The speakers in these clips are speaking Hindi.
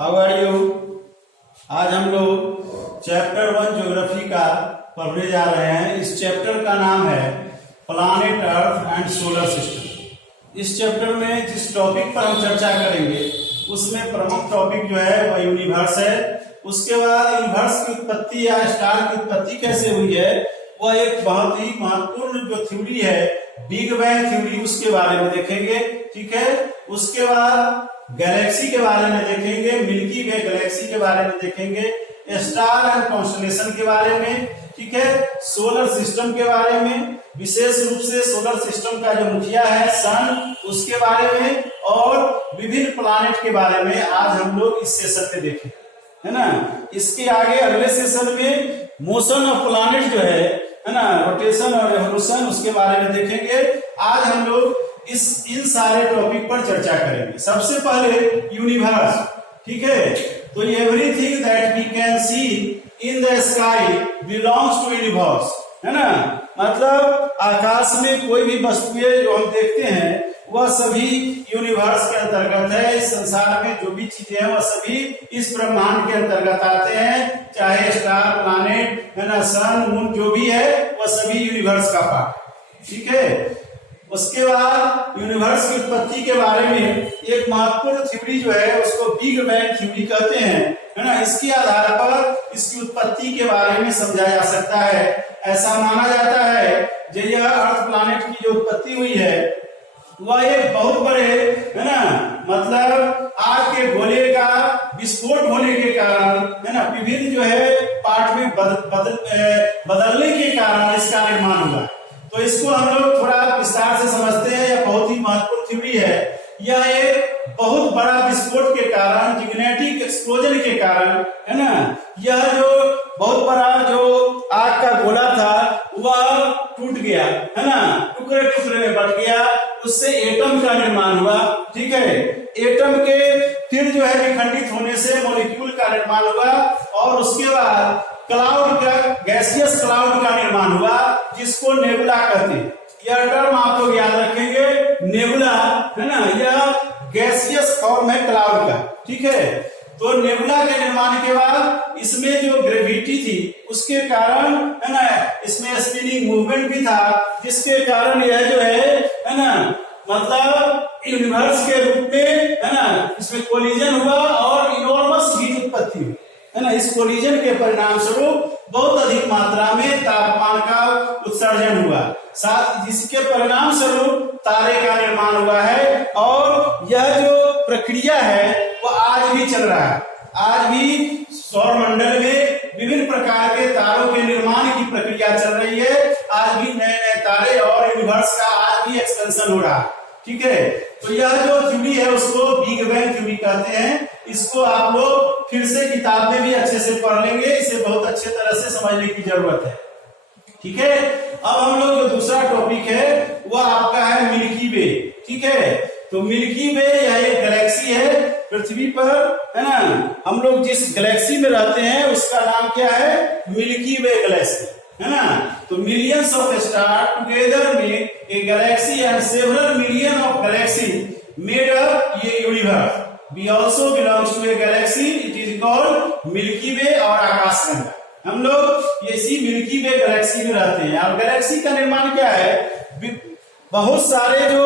How are you. आज हम लोग चैप्टर 1 ज्योग्राफी का पढ़ने जा रहे हैं। इस चैप्टर का नाम है planet earth and solar system. इस चैप्टर में जिस टॉपिक पर हम चर्चा करेंगे उसमें प्रमुख टॉपिक जो है वह यूनिवर्स है। उसके बाद यूनिवर्स की उत्पत्ति या स्टार की उत्पत्ति कैसे हुई है, वह एक बहुत ही महत्वपूर्ण जो थ्योरी है बिग बैंग थ्योरी, उसके बारे में देखेंगे। ठीक है, उसके बाद गैलेक्सी के बारे में देखेंगे, मिल्की वे गैलेक्सी के बारे में देखेंगे, स्टार एंड कॉन्स्टेलेशन के बारे में, ठीक है, सोलर सिस्टम के बारे में, विशेष रूप से सोलर सिस्टम का जो मुखिया है सन, उसके बारे में, और विभिन्न प्लैनेट के बारे में आज हम लोग इस सेशन में देखेंगे, है ना। इसके आगे अगले सेशन में मोशन ऑफ प्लैनेट जो है ना, रोटेशन और रेवोल्यूशन, उसके बारे में देखेंगे। आज हम लोग इन सारे टॉपिक पर चर्चा करेंगे। सबसे पहले यूनिवर्स, ठीक है। तो everything that we can see in the sky belongs to universe, है ना। मतलब आकाश में कोई भी वस्तुएं जो हम देखते हैं वह सभी यूनिवर्स के अंतर्गत है। इस संसार में जो भी चीजें हैं वह सभी इस ब्रह्मांड के अंतर्गत आते हैं, चाहे स्टार, प्लैनेट, है ना, सन, मून, जो भी है वह सभी यूनिवर्स का पार्ट, ठीक है। उसके बाद यूनिवर्स की उत्पत्ति के बारे में एक महत्वपूर्ण थ्योरी जो है उसको बिग बैंग थ्योरी कहते हैं, है ना। इसके आधार पर इसकी उत्पत्ति के बारे में समझा जा सकता है। ऐसा माना जाता है जो यह अर्थ प्लैनेट की जो उत्पत्ति हुई है वह एक बहुत बड़े, है ना, मतलब आग के गोले का विस्फोट होने के कारण, है ना, विभिन्न जो है पार्ट में बदलने के कारण इसका निर्माण हुआ। तो इसको हम लोग थोड़ा विस्तार से समझते हैं। यह बहुत ही महत्वपूर्ण थ्योरी है। यह एक बहुत बड़ा विस्फोट के कारण, जिग्नेटिक एक्सप्लोजन के कारण, है ना, यह जो बहुत बड़ा जो आग का गोला था वह टूट गया, है ना, टुकड़े टुकड़े में बट गया। उससे एटम का निर्माण हुआ, ठीक है। एटम के फिर जो है विखंडित होने से मॉलिक्यूल का निर्माण हुआ, और उसके बाद क्लाउड का, गैसियस क्लाउड का निर्माण हुआ, जिसको नेबुला कहते हैं। यह टर्म आप लोग याद रखेंगे, नेबुला, है ना, यह गैसियस फॉर्म है क्लाउड का, ठीक है। तो नेबुला के निर्माण के बाद इसमें जो ग्रेविटी थी उसके कारण, है ना, इसमें स्पिनिंग मूवमेंट भी था, जिसके कारण यह जो है ना, मतलब यूनिवर्स के रूप में, है ना, इसमें कोलिजन हुआ और इनॉर्मस हीट उत्पत्ति हुई, है ना। इस कोलिजन के परिणाम स्वरूप बहुत अधिक मात्रा में तापमान का उत्सर्जन हुआ, साथ जिसके परिणाम स्वरूप तारे का निर्माण हुआ है। और यह जो प्रक्रिया है वह आज भी चल रहा है। आज भी सौरमंडल में विभिन्न प्रकार के तारों के निर्माण की प्रक्रिया चल रही है। आज भी नए नए तारे और यूनिवर्स का आज भी एक्सपेंशन हो रहा है, ठीक है। तो यह जो थ्योरी है उसको बिग बैंग थ्योरी कहते हैं। इसको आप लोग फिर से किताब में भी अच्छे से पढ़ लेंगे, इसे बहुत अच्छे तरह से समझने की जरूरत है, ठीक है। अब हम लोग जो दूसरा टॉपिक है वह आपका है मिल्की वे, ठीक है। तो मिल्की वे यह एक गैलेक्सी है पृथ्वी पर, है ना। हम लोग जिस गैलेक्सी में रहते हैं उसका नाम क्या है, मिल्की वे गैलेक्सी, है ना। तो millions of star together make a galaxy and several million of galaxy made up ये universe. We also belongs to a galaxy, it is called Milky Way और आकाशगंगा। हम लोग इसी मिल्की वे गैलेक्सी में रहते हैं। और गैलेक्सी का निर्माण क्या है, बहुत सारे जो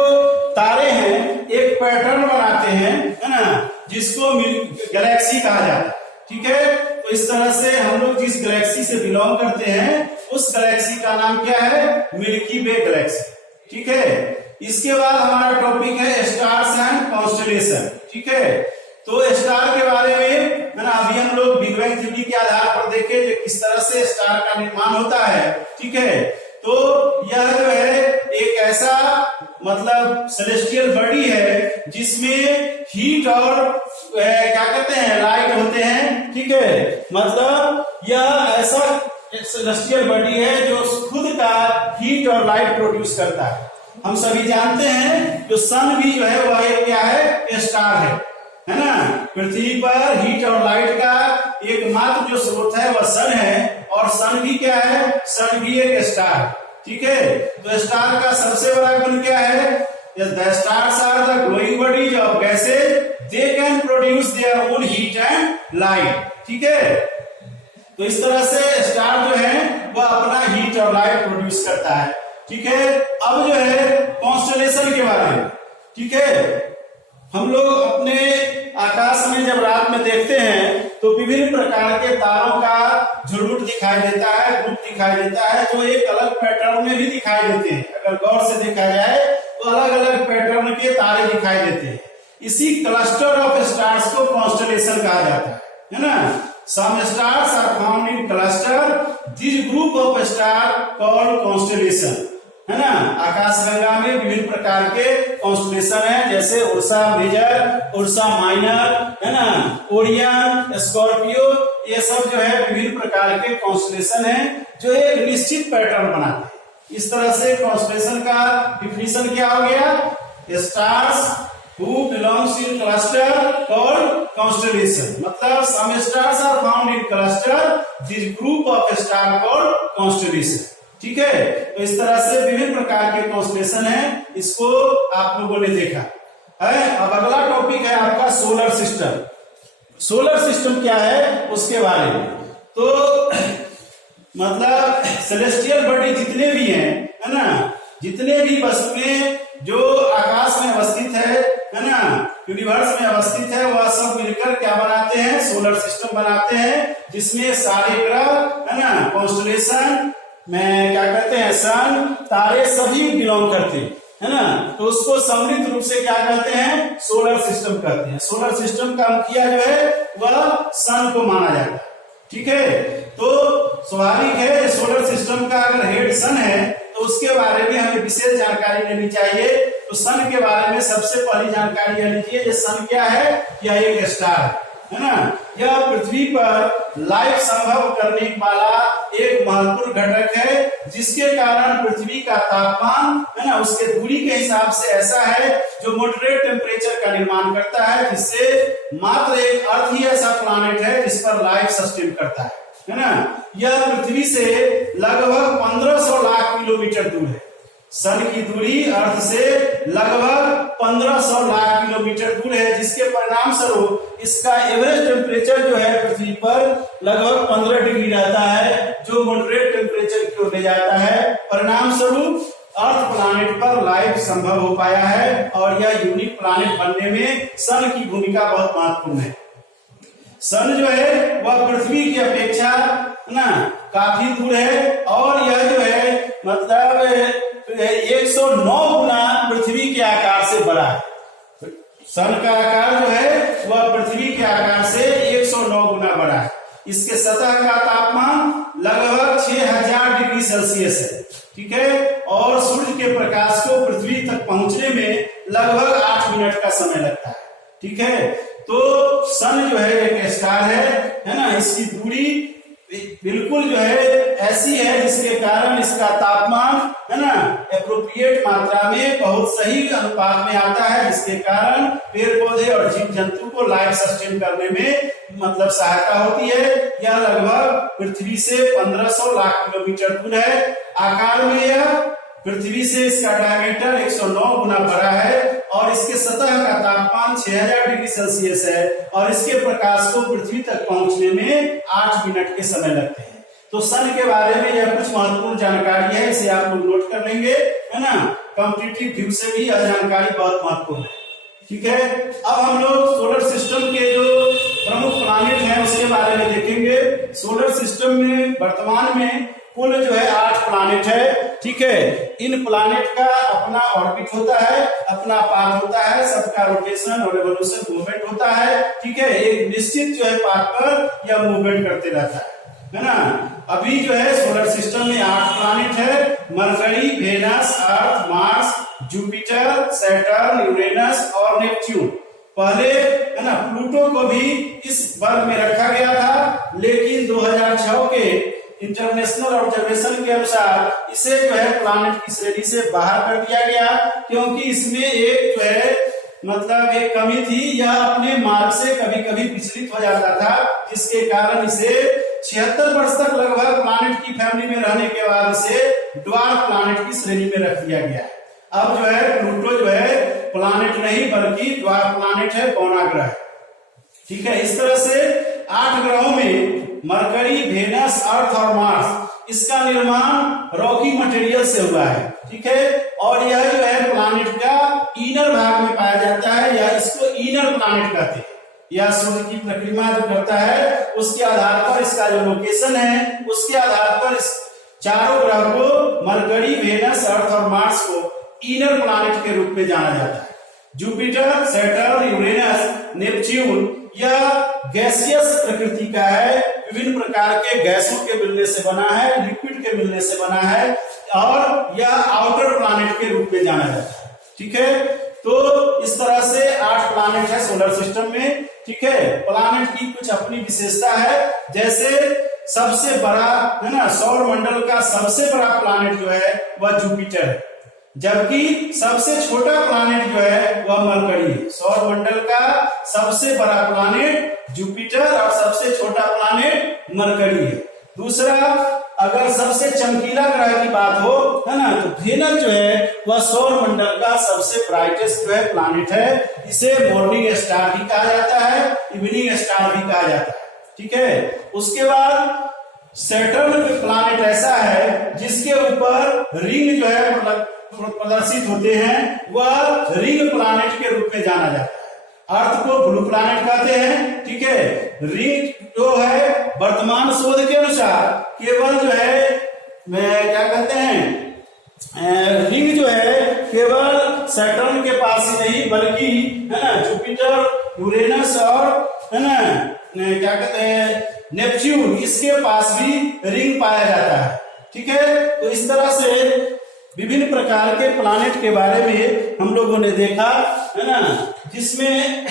तारे हैं एक पैटर्न बनाते हैं, है ना, जिसको गैलेक्सी कहा जाता है, ठीक है। तो इस तरह से हम लोग जिस गैलेक्सी से बिलोंग करते हैं उस गैलेक्सी का नाम क्या है, मिल्की वे गैलेक्सी, ठीक है। इसके बाद हमारा टॉपिक है स्टार्स एंड कॉन्स्टेलेशन, ठीक है। तो स्टार के बारे में, है ना, अभी हम लोग बिग बैंग थ्योरी के आधार पर देखे जो किस तरह से स्टार का निर्माण होता है, ठीक है। तो यह जो है एक ऐसा मतलब सेलेस्टियल बॉडी है जिसमें हीट और क्या कहते हैं लाइट होते हैं, ठीक है। मतलब यह ऐसा सेलेस्टियल बॉडी है जो खुद का हीट और लाइट प्रोड्यूस करता है। हम सभी जानते हैं जो सन भी जो है वह एक क्या है, स्टार है ना। पृथ्वी पर हीट और लाइट का एकमात्र जो स्रोत है वह सन है, और सन भी क्या है, सन भी एक स्टार, ठीक है। तो स्टार का सबसे बड़ा गुण क्या है, Yes, the stars are the glowing bodies of gases. They can produce their own heat and light. ठीक है, तो इस तरह से स्टार जो है वह अपना हीट और लाइट प्रोड्यूस करता है। ठीक है, अब जो है कॉन्स्टेलेशन के बारे में, ठीक है, हम लोग अपने आकाश में जब रात में देखते हैं तो विभिन्न प्रकार के तारों का झुरमुट दिखाई देता है, ग्रुप दिखाई देता है, जो एक अलग पैटर्न में भी दिखाई देते हैं। अगर गौर से देखा जाए तो अलग अलग पैटर्न के तारे दिखाई देते हैं। इसी क्लस्टर ऑफ स्टार्स को कॉन्स्टेलेशन कहा जाता है ना। Some stars are found in cluster, this group of star called constellation, है ना। आकाशगंगा में विभिन्न प्रकार के कॉन्स्टेलेशन है, जैसे उर्सा मेजर, उर्सा माइनर, है ना, ओरियन, स्कॉर्पियो, ये सब जो है विभिन्न प्रकार के कॉन्स्टेलेशन है जो एक निश्चित पैटर्न बनाते हैं। इस तरह से कॉन्स्टेलेशन का डिफिनेशन क्या हो गया, stars who belongs in cluster called constellation, मतलब some stars are found in cluster, this group of star called constellation। ठीक है, तो इस तरह से विभिन्न प्रकार के कॉन्स्टेलेशन है, इसको आप लोगों ने देखा है। अब अगला टॉपिक है आपका सोलर सिस्टम। सोलर सिस्टम क्या है उसके बारे में, तो मतलब सेलेस्टियल बॉडी जितने भी हैं, है ना, जितने भी वस्तुएं जो आकाश में अवस्थित है ना, यूनिवर्स में अवस्थित है, वह सब मिलकर क्या बनाते हैं, सोलर सिस्टम बनाते हैं, जिसमें सारे ग्रह, है ना, कॉन्स्टेलेशन में क्या कहते हैं, सन, तारे सभी बिलोंग करते हैं, है ना। तो उसको सम्मिलित रूप से क्या कहते हैं, सोलर सिस्टम कहते हैं। सोलर सिस्टम का मुखिया जो है वह सन को माना जाता है। ठीक है, तो स्वाभाविक है सोलर सिस्टम का अगर हेड सन है तो उसके बारे में हमें विशेष जानकारी लेनी चाहिए। तो सन के बारे में सबसे पहली जानकारी यह लीजिए, ये सन क्या है, यह एक स्टार है ना। यह पृथ्वी पर लाइफ संभव करने वाला एक महत्वपूर्ण घटक है, जिसके कारण पृथ्वी का तापमान, है ना, उसके दूरी के हिसाब से ऐसा है जो मॉडरेट टेम्परेचर का निर्माण करता है, जिससे मात्र एक अर्थ ही ऐसा प्लैनेट है जिस पर लाइफ सस्टेन करता है ना। यह पृथ्वी से लगभग 1500 लाख किलोमीटर दूर है। सन की दूरी अर्थ से लगभग 1500 लाख किलोमीटर दूर है, जिसके परिणाम स्वरूप इसका एवरेज टेम्परेचर जो है पृथ्वी पर लगभग 15 डिग्री रहता है, जो मॉडरेट टेम्परेचर की ओर ले जाता है। परिणाम स्वरूप अर्थ प्लैनेट पर लाइफ संभव हो पाया है, और यह यूनिक प्लैनेट बनने में सन की भूमिका बहुत महत्वपूर्ण है। सन जो है वह पृथ्वी की अपेक्षा ना काफी दूर है, और यह जो है मतलब 109 गुना पृथ्वी के आकार से बड़ा है। सन का आकार जो है वह पृथ्वी के आकार से 109 गुना बड़ा है। इसके सतह का तापमान लगभग 6000 डिग्री सेल्सियस है। ठीक है, और सूर्य के प्रकाश को पृथ्वी तक पहुंचने में लगभग 8 मिनट का समय लगता है। ठीक है, तो सन जो है एक स्टार है ना। इसकी दूरी बिल्कुल जो है ऐसी है जिसके कारण इसका तापमान, है ना, एप्रोप्रिएट मात्रा में बहुत सही अनुपात में आता है, जिसके कारण पेड़ पौधे और जीव जंतु को लाइफ सस्टेन करने में मतलब सहायता होती है। यह लगभग पृथ्वी से 1500 लाख किलोमीटर दूर है। आकार में यह पृथ्वी से इसका डायमीटर 109 गुना बड़ा है, और इसके सतह का तापमान 6000 डिग्री सेल्सियस है, और इसके प्रकाश को पृथ्वी तक पहुंचने में 8 मिनट के समय लगते हैं। तो सन के बारे में यह कुछ महत्वपूर्ण जानकारी है, इसे आप लोग नोट कर लेंगे, है ना। कॉम्पिटिटिव व्यू से भी यह जानकारी बहुत महत्वपूर्ण है। ठीक है, अब हम लोग सोलर सिस्टम के जो प्रमुख प्लैनेट हैं उसके बारे में देखेंगे। सोलर सिस्टम में वर्तमान में कुल जो है 8 प्लैनेट है। ठीक है, इन प्लैनेट का अपना ऑर्बिट होता है, अपना पाथ होता है, सबका रोटेशन और रेवोल्यूशन मूवमेंट होता है। ठीक है, एक निश्चित जो है पाथ पर यह मूवमेंट करते रहता है ना। अभी जो है सोलर सिस्टम में 8 प्लैनेट है, मरकरी, वेनस, अर्थ, मार्स, जुपिटर, सैटर्न, यूरेनस और नेपच्यून। पहले, है ना, प्लूटो को भी इस वर्ग में रखा गया था, लेकिन 2006 के इंटरनेशनल ऑब्जर्वेशन के अनुसार इसे जो है प्लैनेट की श्रेणी से बाहर कर दिया गया, क्योंकि इसमें एक जो है मतलब एक कमी थी, यह अपने मार्ग से कभी कभी विचलित हो जाता था, जिसके कारण इसे 76 वर्ष तक लगभग प्लैनेट की फैमिली में रहने के बाद इसे ड्वार्फ प्लैनेट की श्रेणी में रख दिया गया। अब जो है प्लूटो जो है प्लानेट नहीं बल्कि द्वार प्लानेट है, बौना ग्रह। ठीक है, इस तरह से 8 ग्रहों में मरकरी, वेनस, अर्थ और मार्स, इसका निर्माण रॉकी मटेरियल से हुआ है। ठीक है, और यह जो है प्लानेट का इनर भाग में पाया जाता है, या इसको इनर प्लानेट कहते हैं। यह सूर्य की परिक्रमा जो करता है उसके आधार पर इसका जो लोकेशन है उसके आधार पर इस चारों ग्रह को मरकरी, वेनस, अर्थ और मार्स को इनर प्लानेट के रूप में जाना जाता है। जुपिटर, सैटर्न, यूरेनस, नेपच्यून यह गैसियस प्रकृति का है, विभिन्न प्रकार के गैसों के मिलने से बना है, लिक्विड के मिलने से बना है, और यह आउटर प्लानेट के रूप में जाना जाता है। ठीक है, तो इस तरह से 8 प्लानेट है सोलर सिस्टम में। ठीक है, प्लानेट की कुछ अपनी विशेषता है, जैसे सबसे बड़ा है ना, सौर मंडल का सबसे बड़ा प्लानेट जो है वह जुपिटर है, जबकि सबसे छोटा प्लानेट जो है वह मरकरी है। सौर मंडल का सबसे बड़ा प्लानेट जुपिटर और सबसे छोटा प्लानेट मरकरी है। दूसरा, अगर सबसे चमकीला ग्रह की बात हो है ना, तो वेनस जो है वह सौर मंडल का सबसे ब्राइटेस्ट जो है प्लानेट है। इसे मॉर्निंग स्टार भी कहा जाता है, इवनिंग स्टार भी कहा जाता है। ठीक है, उसके बाद सैटर्न प्लानेट ऐसा है जिसके ऊपर रिंग जो है मतलब प्रदर्शित होते हैं, वह रिंग प्लानेट के रूप में जाना जाता है। अर्थ को ब्लू प्लैनेट कहते हैं। ठीक है, रिंग जो है वर्तमान शोध के अनुसार केवल जो है क्या कहते हैं, रिंग जो है केवल सैटर्न के पास ही नहीं बल्कि है ना जुपिटर, यूरेनस और है ना क्या कहते हैं नेपच्यून, इसके पास भी रिंग पाया जाता है। ठीक है, तो इस तरह से विभिन्न प्रकार के प्लानेट के बारे में हम लोगों ने देखा है ना, जिसमें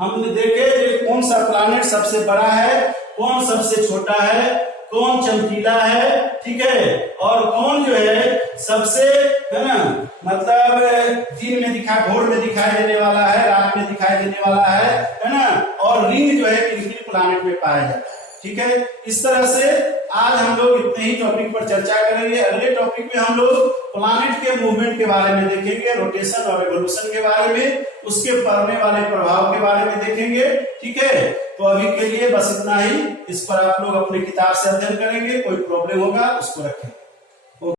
हमने देखे कौन सा प्लानेट सबसे बड़ा है, कौन सबसे छोटा है, कौन चमकीला है। ठीक है, और कौन जो है सबसे है ना मतलब दिन में भोर में दिखाई देने वाला है, रात में दिखाई देने वाला है ना, और रिंग जो है किन प्लानेट में पाया जाता है। ठीक है, इस तरह से आज हम लोग इतने ही टॉपिक पर चर्चा करेंगे। अगले टॉपिक में हम लोग प्लानेट के मूवमेंट के बारे में देखेंगे, रोटेशन और रिवोल्यूशन के बारे में, उसके पड़ने वाले प्रभाव के बारे में देखेंगे। ठीक है, तो अभी के लिए बस इतना ही। इस पर आप लोग अपनी किताब से अध्ययन करेंगे, कोई प्रॉब्लम होगा उसको रखें।